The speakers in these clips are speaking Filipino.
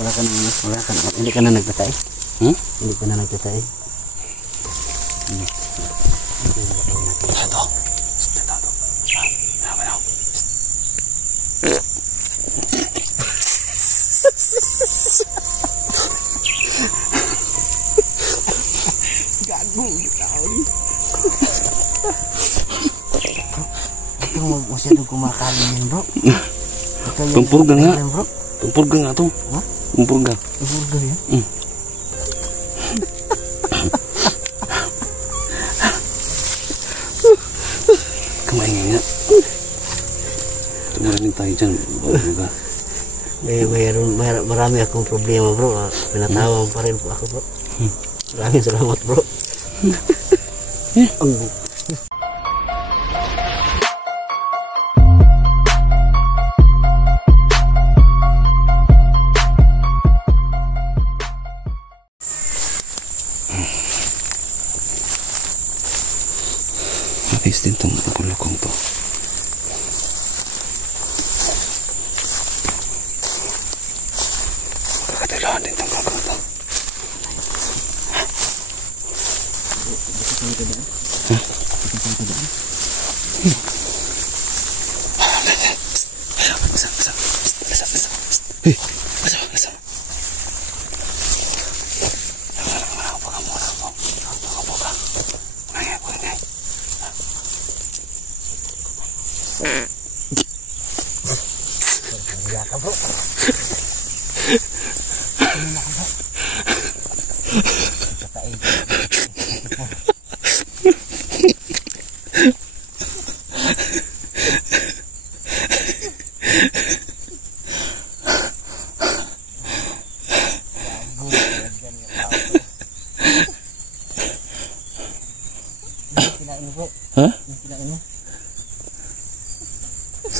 Wala ka naman, hindi ka na nagtatay? Hindi ka na nagtatay? Tato. Gago, taon. Ito masyadong kumakain yun, bro. Pampurga nga. Bro. Pampurga nga to. Ha? Pampurga. Pampurga yan? Kumaingay nga. Tumaraling tayo dyan. Pampurga. Marami akong problema, bro. Pinatawang pa rin po ako, bro. Maraming salamat, bro. Ang matis din itong bulokong to. Kakatilaan din itong bulokong to.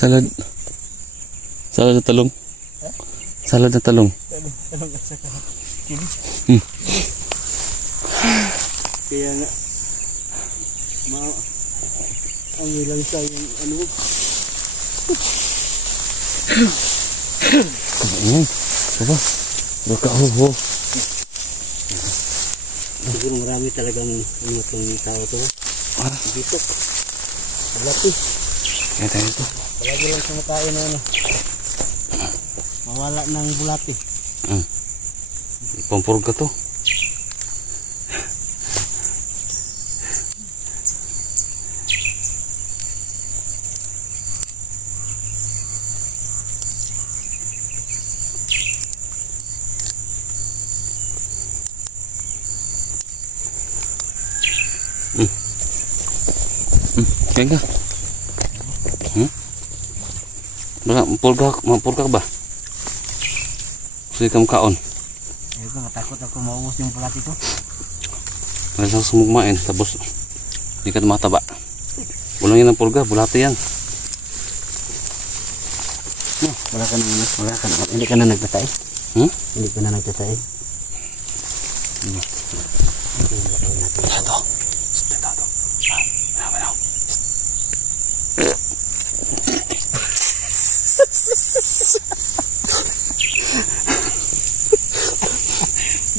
Salad. Salad na talong. Salad na talong. talong at saka kinis. Kaya nga ang ilang sa yung ano. Kumain. Diba? Baka ho. Siguro marami talagang itong tao to. Dito. Malaki. Kaya tayo ito. Palagi lang sumakain na ano. Mawala ng bulati. Pampurga to. Kaya ka? Baka mampurga ba? Gusto ikam kaon? Ito, matakot ako maubos yung bulati ko. Malasang sumugmain, tapos hindi ka mataba. Walang yan ang purga, bulati yan. Wala ka naman, hindi ka na nagtatay? Hindi ka na nagtatay? Tato. Tato.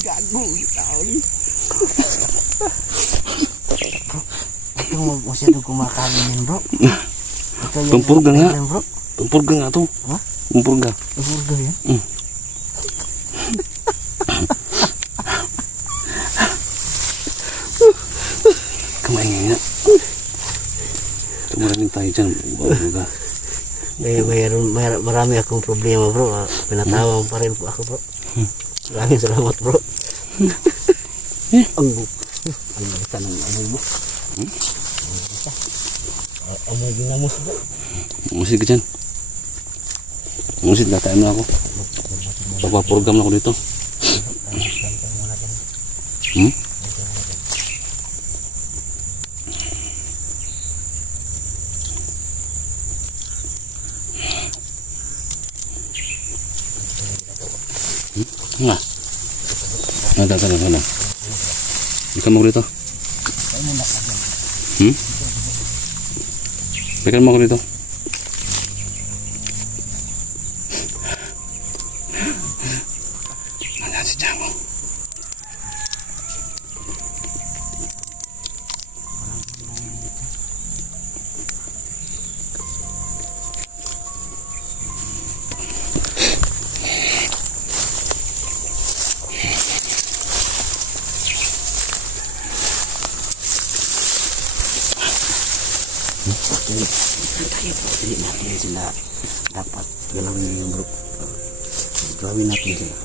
Gago, taon. Ito masyadong kumakain yun, bro. Pampurga nga. Bro. Pampurga nga to. Ha? Pampurga. Pampurga yan? Kumaingay nga. Tumaraling tayo dyan. Pampurga. Marami akong problema, bro. Pinatawang pa rin po ako, bro. Maraming salamat, bro. Ang lasa ng amoy mo. Amoy ginamos, bro. Musid ka dyan. Musid na tayo na ako. Pagpapurgam na ako dito. Nga. Nagdadala. Ikaw mo dito. Ikaw mo dito. Ayan si Jamo. Hindi natin sila dapat galawin yung bro. Gawin natin sila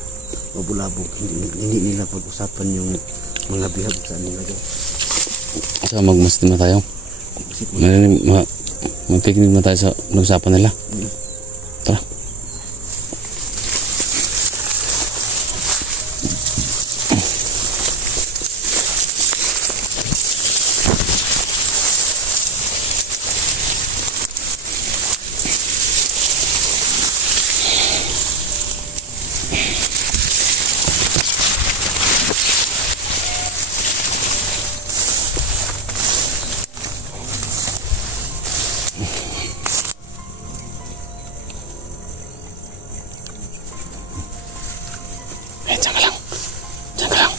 mabulabog, hindi nila pag-usapan yung mga bihag sa nila dyan. So magmastin na tayo. Mag-picnic na tayo sa nag-usapan nila. Tara. Diyan ka lang. Diyan ka lang.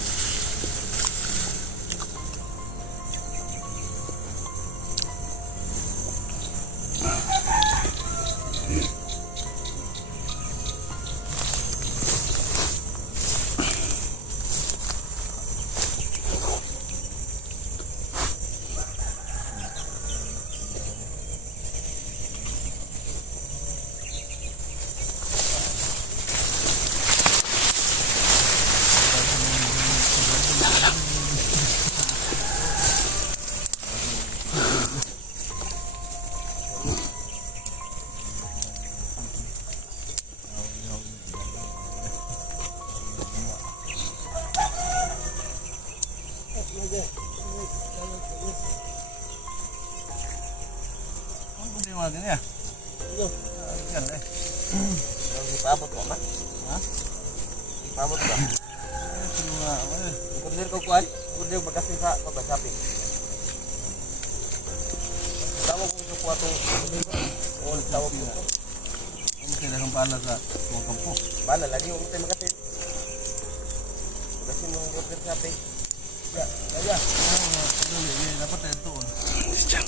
Din ya. Iyo. Yan eh. Ipabot mo ba? Ha? Ipabot ba? Semua. Kunder ko kuan. Kunder bagasi sa pabasapin. Tawag ko sa kuwato. O tawag mo. Ano kaya lang pala sa mga kampo? Bala lagi mo tayo magatit. Kasi mo kunder sapi. Ya, ya. Dapat ito. Diyan.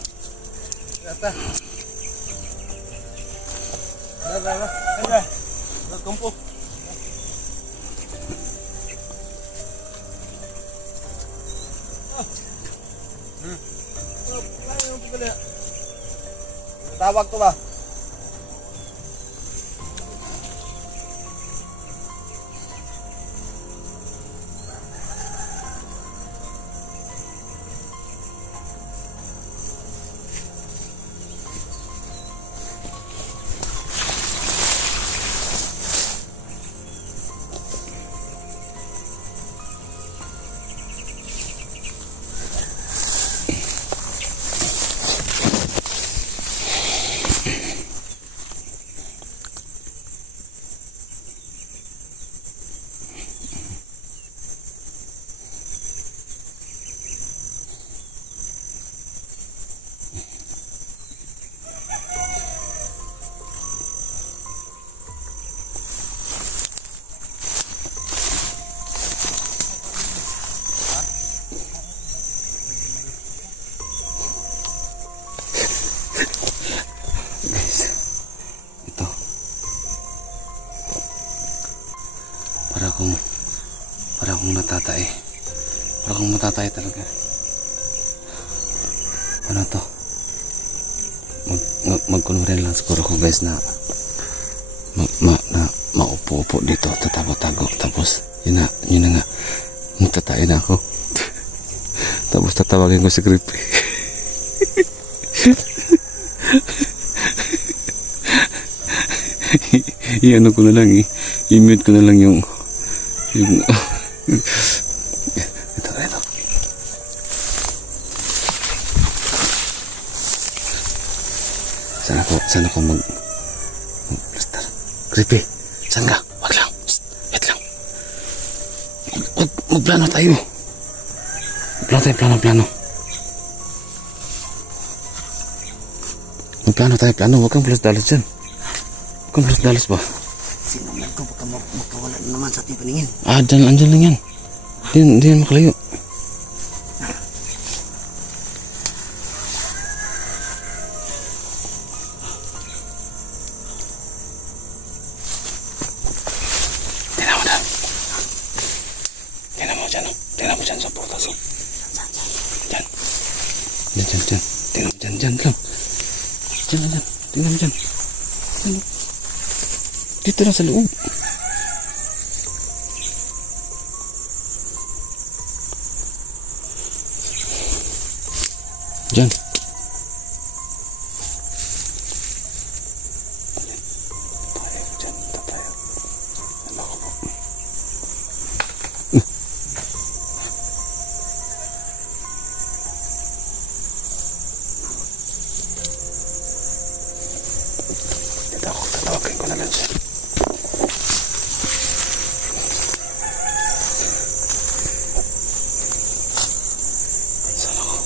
Ata. Dah. Dah kumpul. Tawag tu ba? Para akong natatay. Para akong matatay talaga. Ano to? Magkunwarin lang siguro ko guys na maupo-upo dito, tatago-tago. Tapos yun na nga, magtatay na ako. Tapos tatawagin ko si Creepy. I-ano ko na lang i-mute ko na lang yung ito. Sana ko mag-plaster. Creepy, saan ka? Wag lang. Wait lang. Magplano tayo. Plano. Magplano tayo. Huwag kang plus dalas dyan. Huwag kang plus dalas ba? Sino man ko baka makawala na naman sa ating paningin. Andyan lang yan. Di yan makalayo. Tingnan mo dyan sa putas. Dyan. Tingnan mo dyan lang. Tingnan mo dyan. Dito lang sa loob. Dyan. Tatawagin ko na lang siya. Saan ako?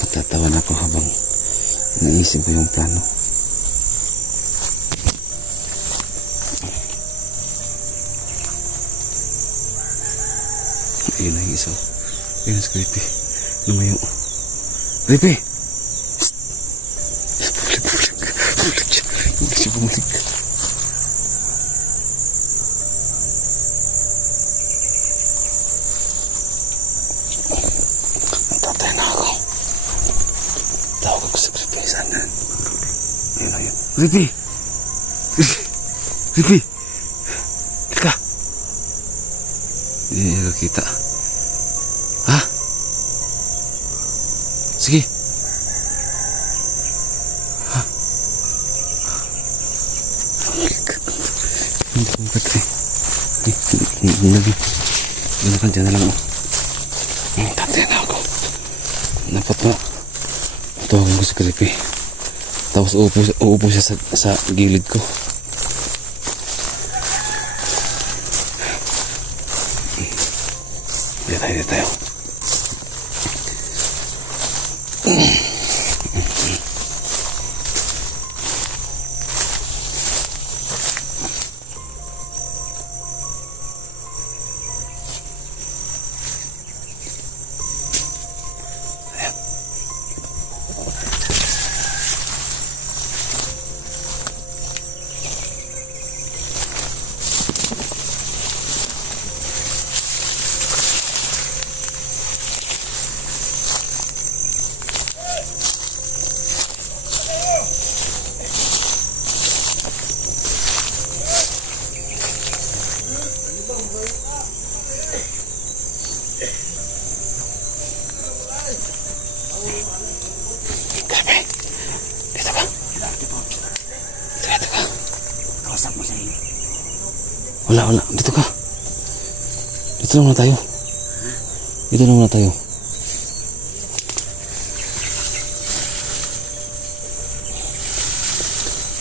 Natatawan ako habang naisip ko yung plano. Ayun na yung isa. Ayun na si Creepy. Lumayo. Creepy! Bumalik. Natatay na ako. Tawag ako sa Creepy. Saan na? Ayun. Creepy! Creepy! Lika! Hindi niya nakakita. Ha? Sige. Ha? Hindi ko makatay. Dyan na lang ako. Tatay na ako. Dapat na. Tawagan ko si Creepy. Tapos uupo siya sa gilid ko. Dito tayo. Wala. Dito ka. Dito lang muna tayo.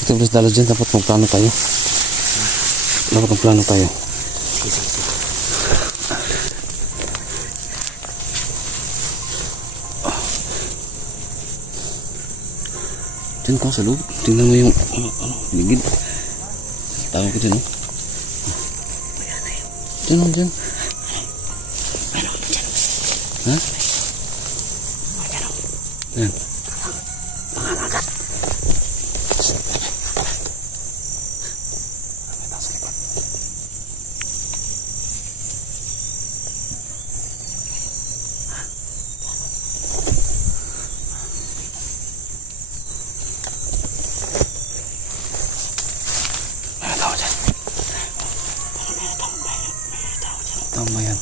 Ito please dalos dyan. Dapat magplano tayo. Dyan ka sa loob. Tingnan mo yung ligid. Tawag ko dyan, oh. Dyan. Ha? Yan. Pangangagat. Tama yan.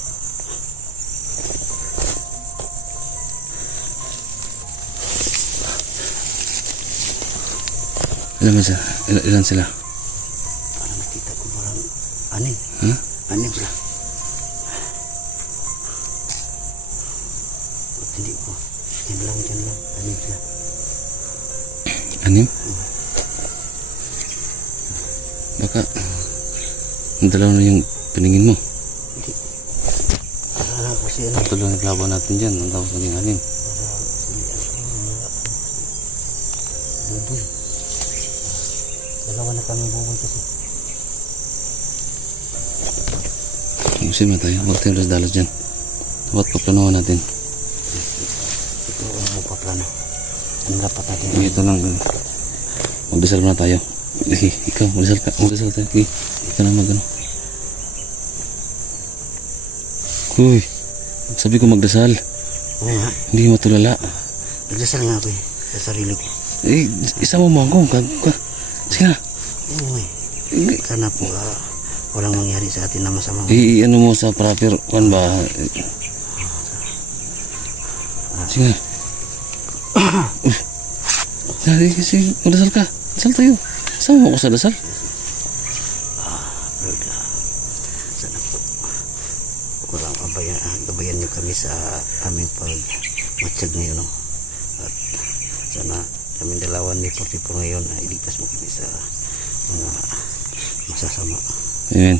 Ilan sila? Parang nakita ko parang anim. Ha? Anim sila. Hindi ko. Diyan lang. Anim sila. Anim? Baka nadalaw na yung paningin mo. Hindi. Para kasi ano. Tuloy na laban natin dyan. Ang tapos naging anim. boy. Dalawa na kami buboy kasi. Musim na tayo. Huwag tayong dalos dyan. Dapat paplanohan natin. Ito ang magpaplano. Ano dapat natin? Ito lang. Magdasal na tayo. Ikaw, magdasal ka. Magdasal tayo. Ikaw na mag-ano. Uy, sabi ko magdasal. Oo nga. Hindi matulala. Nagdasal nga ako sa sarili ko. Isama mo ako. Sige na. Oo sana po walang mangyari sa atin na masama. Ano mo sa proper kan ba? Sige na. Sige, magdasal ka. Dasal tayo. Sama mo ako sa dasal. Lord, sana po walang gabayan niyo kami sa aming pagmatsyag ngayon. No? At sana kaming dalawa ni 44 ngayon iligtas mo kami sa mga masasama. Amen.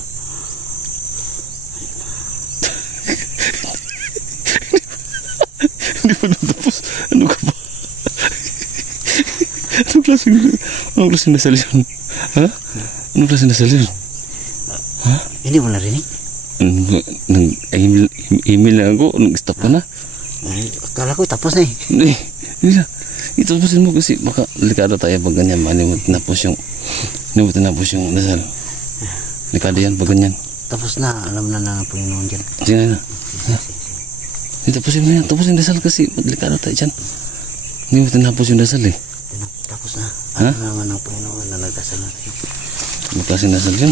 Hindi pa natapos. Ano ka ba? Anong klaseng dasal yun? Ha? Anong klaseng dasal yun? Ha? Hindi mo narinig? Nag-email na ako. Nag-stop ka na. Akala ko tapos na eh. Hindi na. Itapusin mo kasi baka delikado tayo pag ganyan. Hindi mo tinapos yung dasal. Delikado yan pag ganyan. Tapos na. Alam na ng Panginoon dyan. Sige na. Tapusin mo yan. Tapusin yung dasal kasi delikado tayo dyan. Hindi mo tinapos yung dasal eh. Tapos na. Ha? Alam naman ng Panginoon na nagdasal natin. Magkasing dasal yun.